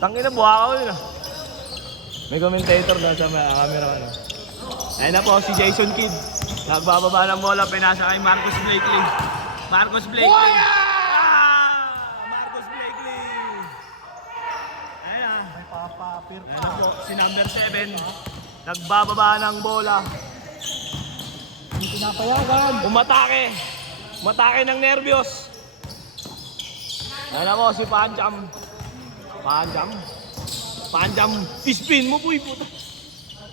Tangin na, buha ka ulit na. May commentator na sa camera. Ayun na po, si Jason Kidd. Nagbababa ng bola, pinasa kay Marcus Blakely. Marcus Blakely. Marcus Blakely. Ayun na. Ayun na po, si number 7. Nagbababa ng bola. Hindi pinapayagan. Umatake. Umatake ng nervyos. Ayun na po, si Pancham. Pancham. Ispin mo po, puto.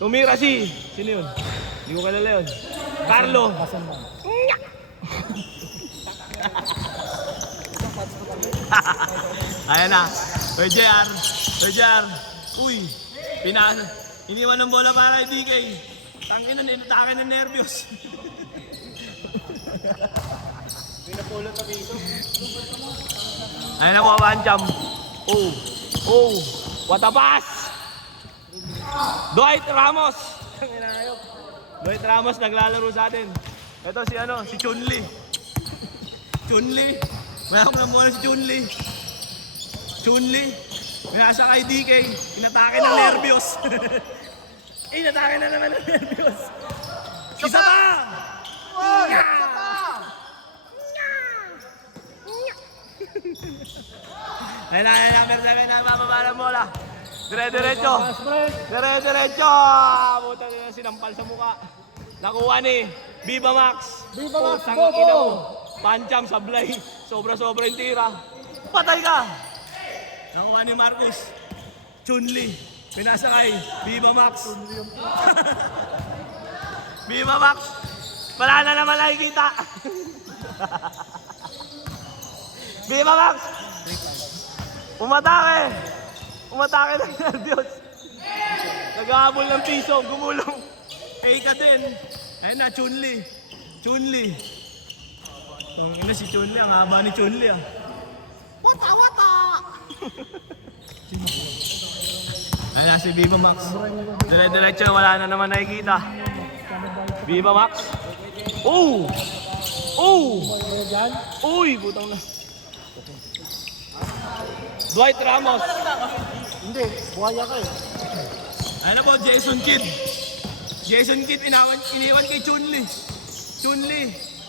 Tumira si... Sino yun? Hindi ko kalala yun. Carlo. Ayan na. Hoy JR. Uy. Iniwan ng bola para kay DK. Tangina, ninatake ng nervyos. Pinapulot na piso. Ayan na po, Pancham. Oh. What a pass! Dwight Ramos. Dwight Ramos naglalaro sa atin. Ito si Chunli. Mayroon na muna si Chunli. Nasa kay DK. Inatake ng nervyos. Inatake na naman ng nervyos. Isa pa! Ayun na, number 7 na bababa ng bola. Dire-diretso. Butang ina, sinampal sa muka. Nakuha ni Viva Max. Putang ina mo. Pancham sablay. Sobra-sobra yung tira. Patay ka! Nakuha ni Marcus. Chunli. Pinasa kay Viva Max. Viva Max. Wala na naman nakikita. Viva Max! Umatake ng nervyos. Nag-ahabol ng piso, gumulong. Eka din. Ayun na, Chunli. Ina si Chunli, ang haba ni Chunli ah. Wata! Ayun na si Viva Max. Dire-diretso, wala na naman nakikita. Viva Max. Uy, butang na. Dwight Ramos. Hindi, buhaya ka eh. Ano po, Jason Kidd, iniwan kay Chunli,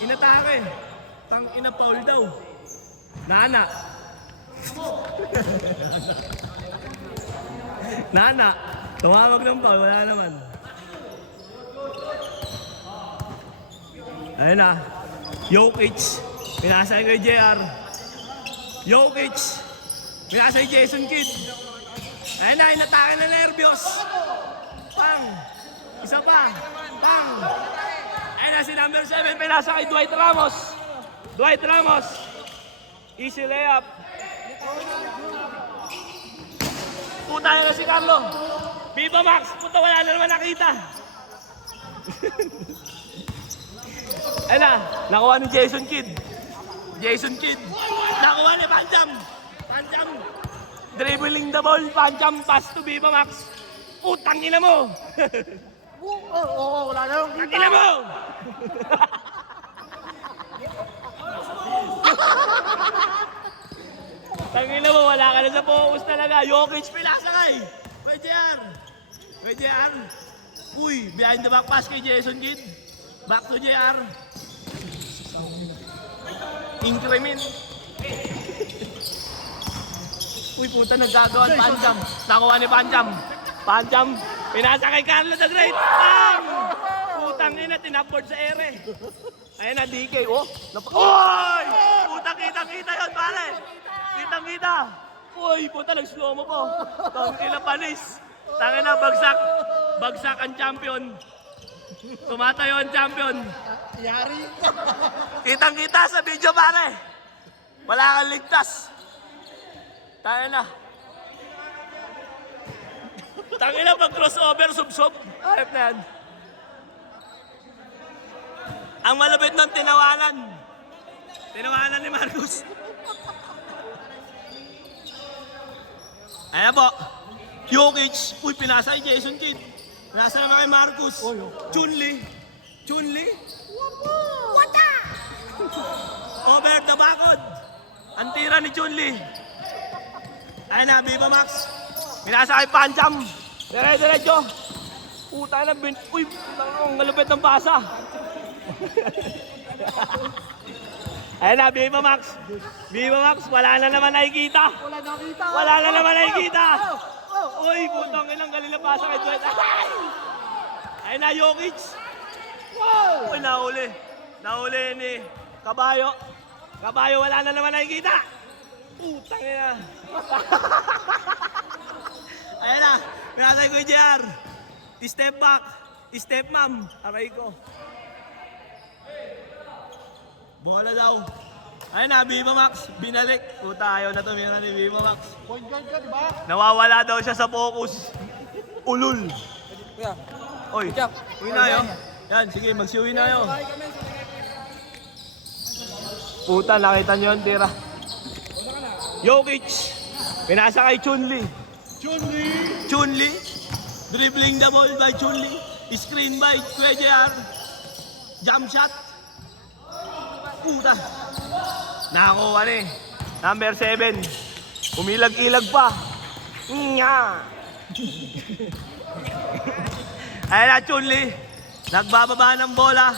inatake. Tang ina, foul daw. Nana, tumawag ng foul, wala naman. Ayun na, Jokic, pinasa kay JR. Pinasa kay Jason Kidd. Ayun na, inatake na nervyos. Pang! Isa pa! Pang! Ayun na si number 7, pinasa kay Dwight Ramos. Easy layup. Puta na si Carlo. Viva Max! Puta, wala na naman nakita. Ayun na, nakuha ni Jason Kidd. Nakuha ni Pancham. Dribbling the ball, Pancham, pass to Viva Max. Putang ina mo! Wala na yung kita. Ina mo! Tangina mo, wala ka na sa focus talaga. Jokic, pinasa kay. JR. Uy, behind the back pass kay Jason Kidd. Back to JR. Increment. Uy, puta, nagagawan Pancham. Nakuha ni Pancham, pinasa kay Carlo the Great. Bang! Putang ina, tinapboard sa ere. Ayun na, DK. Uy! Puta, kitang-kita yun, pare. Kitang-kita. Uy, puta, nag-slow mo po. Tangina, panis. Tangina, bagsak ang champion. Tumatayo ang champion. Yari. Kitang-kita sa video, pare. Wala kang ligtas. Tangina. Tangina, pag-crossover, sub-sub. Ayop na yan. Ang malapit ng tinawanan. Tinawanan ni Marcus. Ayan po. Jokic. Uy, pinasa kay Jason Kidd. Pinasa naman kay Marcus. Chunli. Wata! Over the bakod. Ang tira ni Chunli. Ayun na, Viva Max. Pinasa kay Panjam. Dire-diretso. Puta na, uy, ang galupit ng basa. Ayun na, Viva Max. Viva Max, wala na naman nakikita. Wala nakita. Wala na naman nakikita. Uy, putang ilang galing na pasa kay Dwight. Ayun na, Jokic. Wow! Uy, nahuli. Nahuli ni Kabayo. Kabayo, wala na naman nakikita. Putang ina. Ayan na, pinatay ko yung JR. Step back, step ma'am. Aray ko. Bola daw. Ayun na, Viva Max, binalik. Puta, ayaw na tumira ni Viva Max. Point guard ka, di ba? Nawawala daw siya sa focus. Ulul. Kuya. Oy, uwi na yun. Yan, sige, magsiuwi na yun. Puta, nakita nyo yun, tira. Jokic, pinasa kay Chunli. Chunli, dribbling the ball by Chunli. Screen by Kuya. Jump shot. Puta. Nakakuha ni. Number 7. Umilag-ilag pa. Nya. Ayan na, Chunli. Nagbababa ng bola.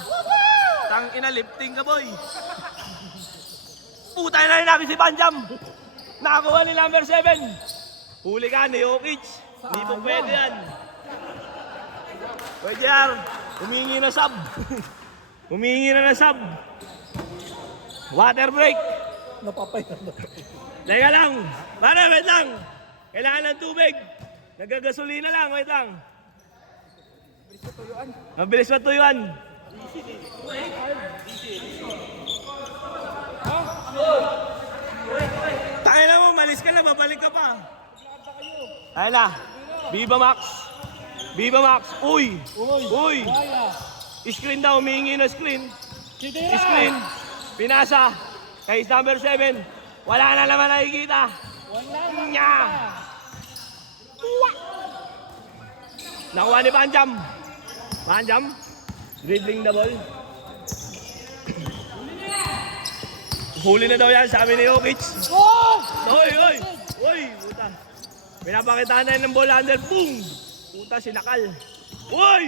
Tang ina, lifting ka, boy. Puta na rin namin si Panjam. Nakakuha ni number 7. Huli ka ni Jokic. Hindi po pwede yan. Pwede yan. Humingi na sub. Humingi na sub. Water break. Napapaya. Teka lang. Pare, wait lang. Kailangan ng tubig. Nagagasolina lang, wait lang. Mabilis matuyuan. Tayo na mo, malis ka na, babalik ka pa. Tayo na. Viva Max. Viva Max. Uy. Uy. Screen daw, humingi na screen. Screen. Pinasa. Kay number 7. Wala na naman nakikita. Nya. Nakuha ni Panjam. Panjam. Dribbling the ball. Huli na daw yan, sabi ni Jokic. Oy, oy. Oy, puta. Pinapakita na yun ng ball under. Boom. Puta, sinakal. Oy.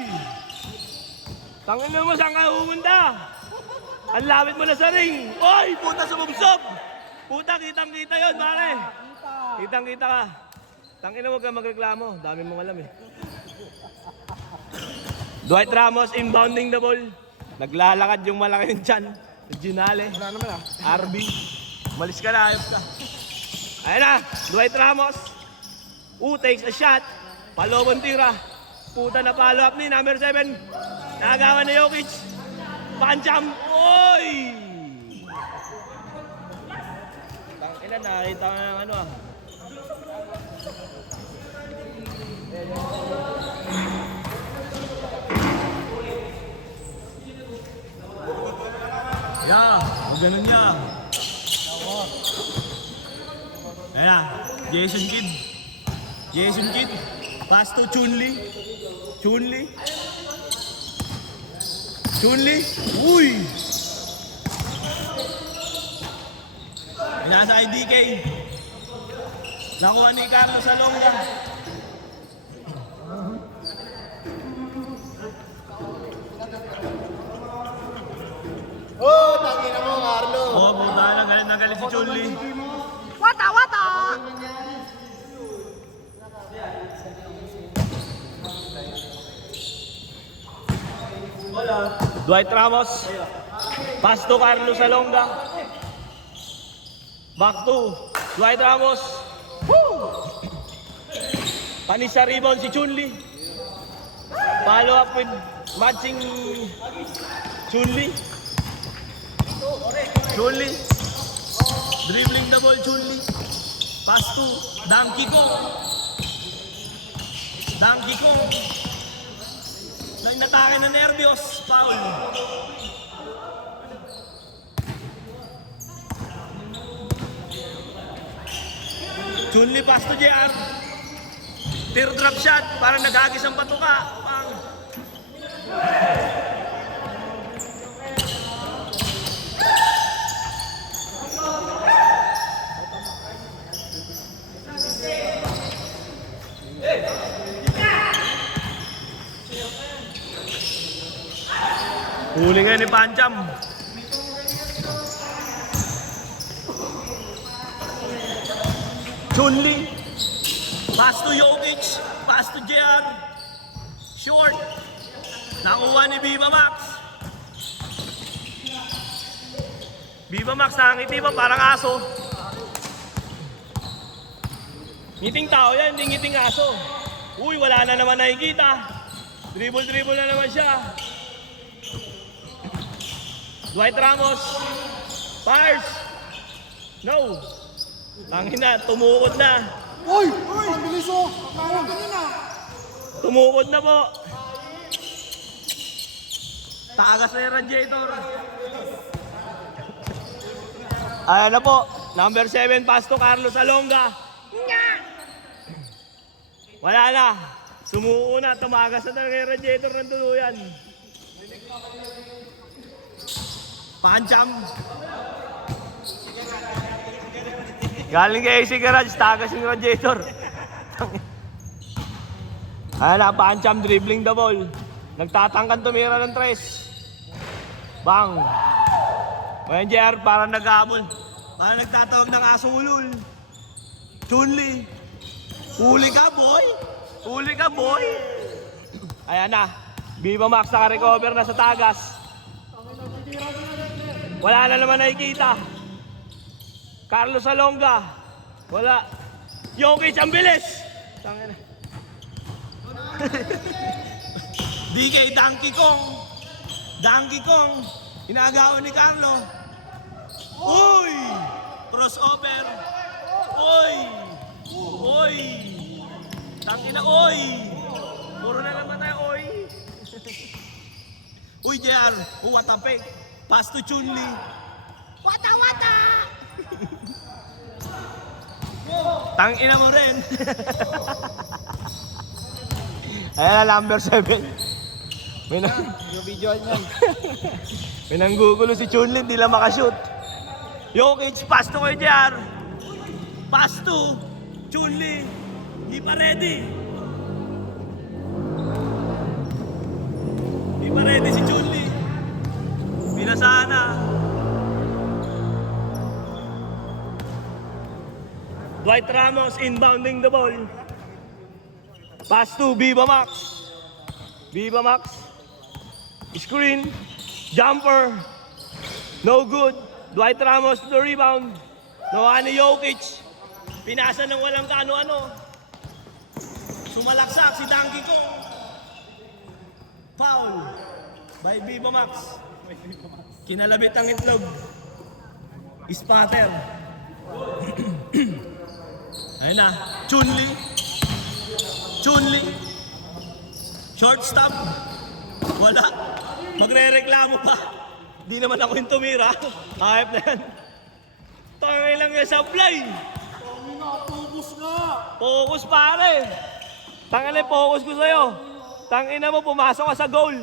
Tangin mo, saan ka umunta? Ang lapit mo na sa ring. Oy, puta, sumubsob. Puta, kitang-kita yun, pare. Kitang-kita ka. Tangin mo, huwag ka magreklamo. Dami mong alam eh. Dwight Ramos inbounding the ball. Naglalakad yung malaking tiyan. Ginale. Wala naman RB. Umalis ka na, ayos ka. Ayan na, Dwight Ramos. Takes a shot. Palobong tira. Puta na follow up ni number 7. Nagawa ni Jokic. Panjam. Oy! Tangina, nakita ka ng ano ah. Huwag ganun niya. Ayan na, Jason Kidd. Jason Kidd. Pass to Chunli. Chunli. Chunli. Uy! Nasa IDK. Nakuha ni Carlos Alonga. Oh, tangina mo, Carlo. Puta lang, galit na galit si Chunli. Wata, wata! Dwight Ramos. Pass to Carlos Alonga. Back to Dwight Ramos. Panis sa rebound si Chunli. Follow up with matching Chunli. Chunli. Dribbling the ball, Chunli. Pass to Donkey Kong. Donkey Kong. Nang natake na nervyos. Foul. Chunli pass to JR. Teardrop shot. Parang nagagis ang patuka. Pang. Huli nga ni Pancham. Chunli. Pass to Jokic. Pass to JR. Short. Nakuha ni Viva Max. Viva Max nakangiti pa parang aso. Ngiting tao yan, hindi ngiting aso. Uy, wala na naman nakikita. Dribble na naman siya. Dwight Ramos. Fires. No. Tangina, tumukod na. Uy! Uy! Ang bilis oh! Parang ganyan na! Tumukod na po. Tagas na yung radiator. Ayan na po. Number 7, pass to Carlos Alonga. Wala na. Sumuko na. Tumagas na talaga yung radiator ng tuluyan. Pancham. Galing kay AC Garage. Tagas yung radiator. Ayan na. Pancham dribbling the ball. Nagtatangkan tumira ng 3. Bang. Ngayon JR parang nag-aabol. Parang nagtatawag ng asong ulul. Chunli. Huli ka boy. Huli ka boy. Ayan na. Viva Max naka-recover na sa tagas. Wala na naman nakikita. Carlos Alonga. Wala. Jokic ang bilis. Tangina. DK Donkey Kong. Donkey Kong. Inagawan ni Carlo. Uy! Crossover. Uy! Uy! Tangina, uy! Puro na naman tayo, uy! Uy, JR! What a fake! Pass to Chunli. Wata! Tangina mo rin! Ayan na, number 7. Yung video niyan. May nanggugulo si Chunli, hindi lang makashoot. Jokic, pass to kay JR. Pass to Chunli. Hindi pa ready. Hindi pa ready si Chunli. Binasaan na. Dwight Ramos inbounding the ball. Pass to Viva Max. Viva Max. Screen. Jumper. No good. Dwight Ramos to the rebound. Nawa ni Jokic. Pinasa ng walang kaano-ano. Sumalaksak si Donkey Kong. Foul by Viva Max. Kinalabit ang itlog. Spatter. Ayun na. Chunli. Short stop. Wala. Magre-reklamo pa. Di naman ako yung tumira. Hayop na yan. Tangay lang yan sa fly. Focus nga! Focus pare. Tangay na focus ko sa'yo. Tangay na mo, pumasok ka sa goal.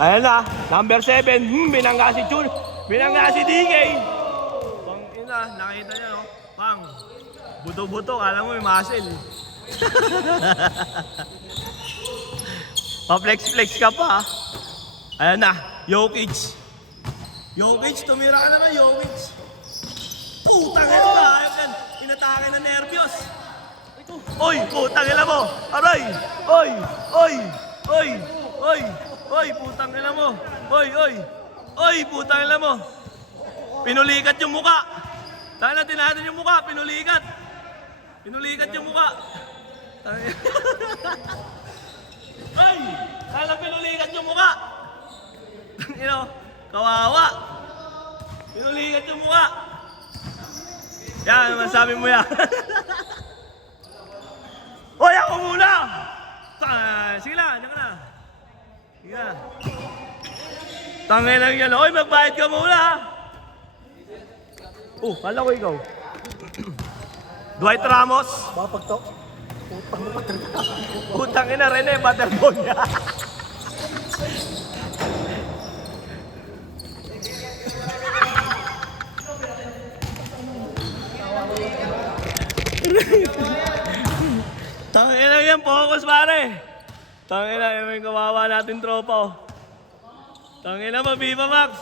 Ayan na, number 7. Binangga si Chun. Binangga si DK. Pang ina, nakita niya no? Pang. Buto-buto, kala mo may muscle. Pa-flex-flex ka pa. Ayan na, Jokic. Jokic, tumira ka naman, Jokic. Putang ina mo, ayop yan. Inatake na nervyos. Oy, putang ina mo. Aray! Oy! Oy! Oy! Oy! Oy, putang ina mo. Oy, oy. Oy, putang ina mo. Pinulikat yung muka. Dahil natin natin yung muka, pinulikat. Pinulikat yung muka. Ay! Kala pinulikat yung muka. You know, kawawa. Pinulikat yung muka. Yan, masabi mo yan. Hoy, ako muna! Sige lang, yan ka na. Sige na. Tangay lang yan. Hoy, magbayad ka muna. Oh, kala ko ikaw. Dwight Ramos. Bapag to. Putang mo patay. Putang ina, Rene, butterball niya. Tangay lang yan, focus pare. Tangina, yung kawawa natin tropa oh. Tangina mo, Viva Max.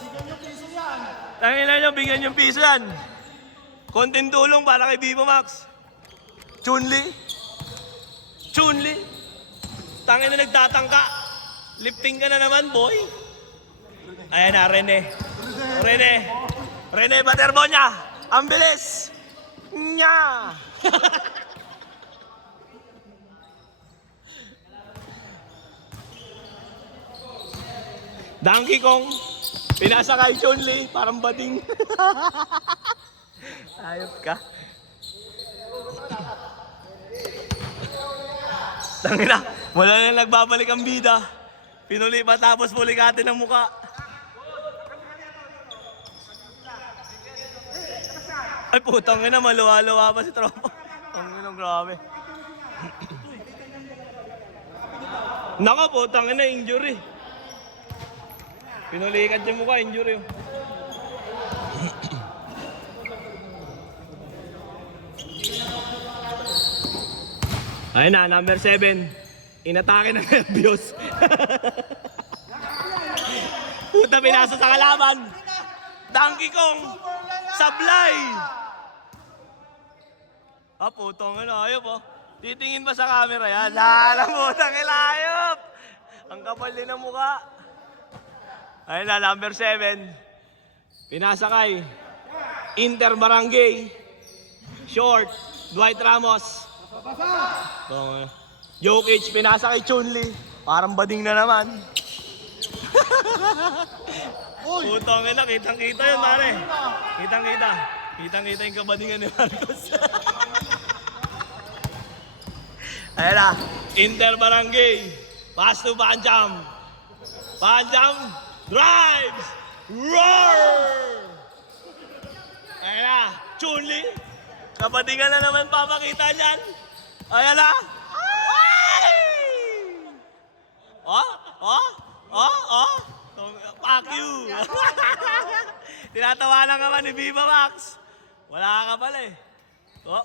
Tangina nyo, bigyan yung piso yan. Konting tulong para kay Viva Max. Chunli. Chunli. Tangina nagtatangka. Lifting ka na naman, boy. Ayan na, Rene. Rene Baterbonya. Ang bilis. Nya. Donkey Kong. Pinasa kay Chun-Li. Parang bading. Ayop ka. Tangina. Wala na nagbabalik ang bida. Pinuli pa tapos pulikate ng muka. Ay putang ina, maluwa-luwa pa si tropa. Ang ina, grabe. Naka putang ina, injury. Pinulikat yung mukha, injury. Ayun na, number 7. Inatake na nervyos. Puta, pinasa sa kalaban. Donkey Kong. Sablay. Ah, putong ano, ayop oh. Titingin pa sa camera yan. Alam mo, tangilayop. Ang kapal din ng mukha. Ayun na, number 7. Pinasakay. Inter Barangay. Short. Dwight Ramos. Jokic, pinasakay Chun-Li. Parang bading na naman. Putong ina, kitang-kita yun, pare. Kitang-kita. Kitang-kita yung kabadingan ni Marcos. Ayun na, Inter Barangay. Pass to Panjam. Panjam. Drives! Roar! Ayan na, Chun-Li. Kabadingan na naman papakita niyan. Ayan na. Ay! Fuck you! Tinatawa lang naman ni Viva Max. Wala ka pala eh. Oh.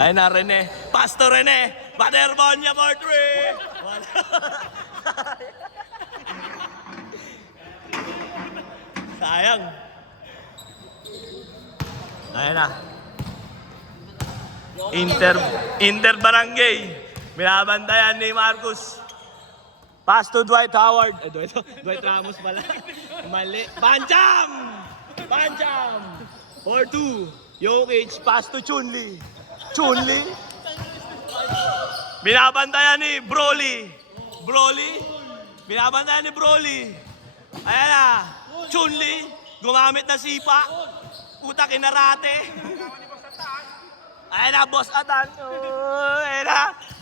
Ay na, Rene. Pastor Rene. Baterbonya for 3. Wala. Sayang. Ayan na. Inter Barangay. Binabantayan ni Marcus. Pass to Dwight Howard. Dwight Ramos pala. Mali. Panjam! Panjam! 4-2. Jokic. Pass to Chun-Li. Chun-Li. Binabantayan ni Broly. Binabantayan ni Broly. Ayan na. Chun-Li. Gumamit na sipa. Puta kinarate. Ayan na, Boss Atan. Ayan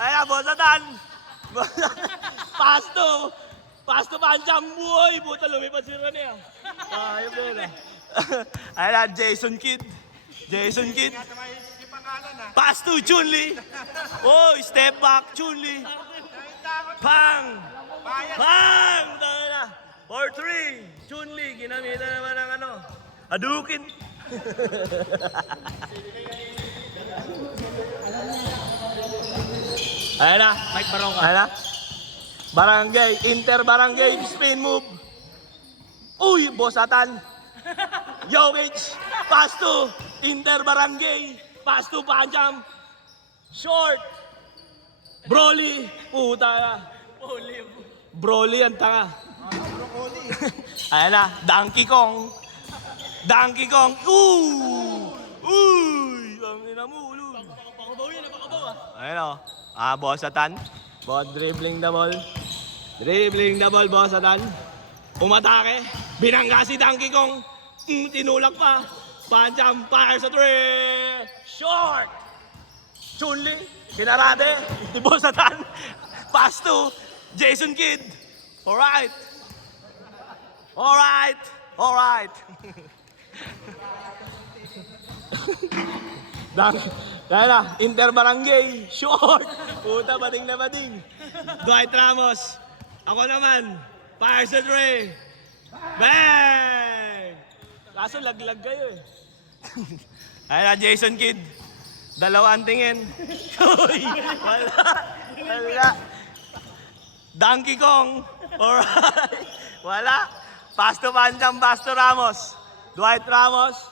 na, Boss Atan. Pass to Panjam. Boy, puta lumipad si Rene. Ayun na yun. Ayan na, Jason Kidd. Pass to Chun-Li. Oh, step back, Chun-Li. Pang! 4-3. Chun-Li, ginamitan naman ng ano. Hadouken. Ayan na. Mike Baronga. Ayan na. Barangay. Inter Barangay. Spin move. Uy, Boss Atan. Jokic. Pass to Inter Barangay. Pass to Panjam. Short. Broly. Puta na. Broly ang tanga. Ayan na. Donkey Kong. Uy. Ang inamulog. Ayan o. Boss Atan. Dribbling the ball, Boss Atan. Umatake. Binangga si Donkey Kong. Tinulak pa. Panjam, fire sa 3. Short. Chun-Li. Kinarate. Si Boss Atan. Pass to Jason Kidd. Alright. Dahil na, Inter Barangay, short. Puta, bading na bading. Dwight Ramos. Ako naman, fire sa 3. Bang! Kaso laglag kayo eh. Ayun na, Jason Kidd. Dalawang tingin. Uy, wala. Donkey Kong. Alright. Wala. Pass to Panjam, pass to Ramos. Dwight Ramos.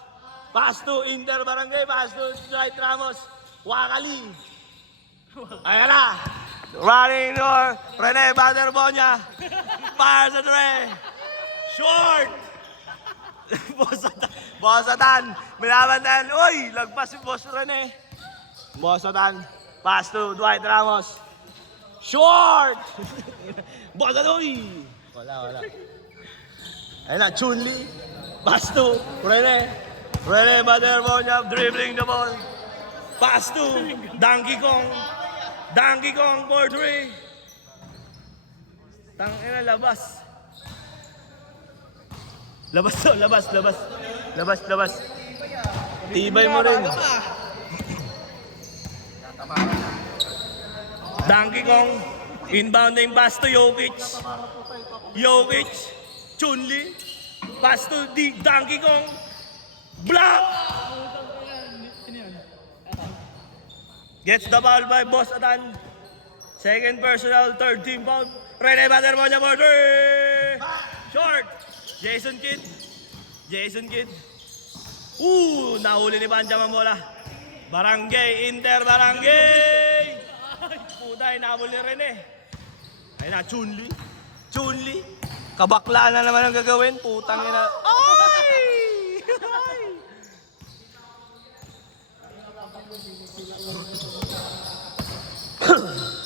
Pass to Inter Barangay, pass to Dwight Ramos. Wakali. Ayan na. Running door. Rene Baderbonia. Fires at Rene. Short. Bosatan. Minabantan. Uy, lagpas si Boss Rene. Bosatan. Pass to Dwight Ramos. Short. Bosatan. Uy. Wala. Ayun na, Chun-Li. Pass to Rene. Rene Baderbonia dribbling the ball. Pass to Donkey Kong. Donkey Kong for 3. Tangina, labas. Labas. Tibay mo rin. Donkey Kong. Inbounding pass to Jokic. Chun-Li. Pass to Donkey Kong. Block! Gets the foul by Boss Atan. Second personal, third team foul. Rene Baderbonia for 3. Short. Jason Kidd. Nahuli ni Panjam ang bola. Barangay, Inter Barangay. Putay, nahuli ni Rene. Ayun na, Chun-Li. Kabaklaan na naman ang gagawin. Putang ina. Ay!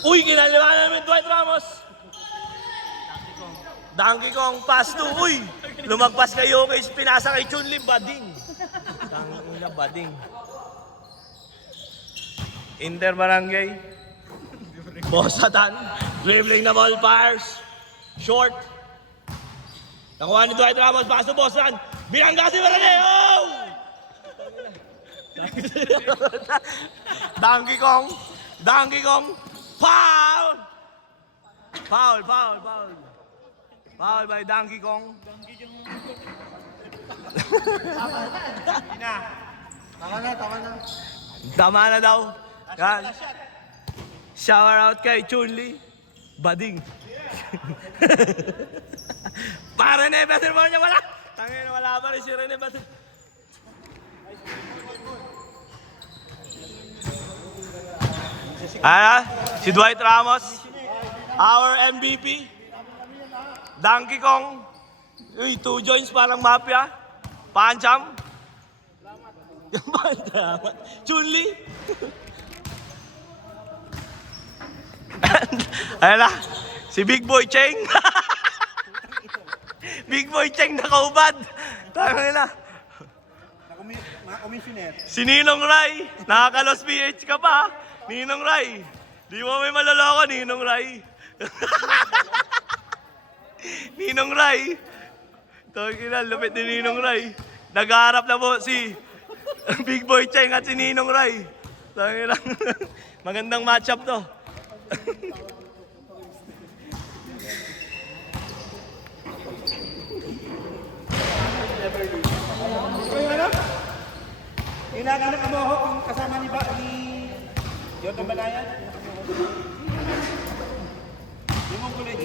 Uy, kinaliwan namin Dwight Ramos. Donkey Kong, pass to. Uy, lumagpas kay Jokic, pinasa kay Chun-Li, bading. Tangina, bading. Inter Barangay. Bosatan, dribbling the ball, fires. Short. Nakuha ni Dwight Ramos, pass to Bosatan. Binangga si Barangay. Oh! Donkey Kong. Foul by Donkey Kong. Tama na daw. Yan. Shower out kay Chun-Li. Bading. Para Rene Baderbonia wala. Tangina, wala pa rin si Rene Baderbonia. Si Dwight Ramos, our MVP. Donkey Kong. Uy, 2 joints parang mafia. Panjam. Chun-Li. Ayan na, si Big Boy Cheng. Big Boy Cheng nakaubad. Tangin na. Si Ninong Rai. Nakakalos PH ka pa. Ninong Rai. Di mo may maloloko, Ninong Rai. Ninong Rai. Tangina, lupit ni Ninong Rai. Nag-aarap na po si Big Boy Cheng at si Ninong Rai. Tangina. Magandang matchup to. Inaganak mo ako kung kasama ni Yoto Balayan. Di mo kulay.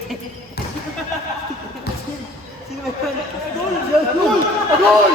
Sino ba yun? Agol!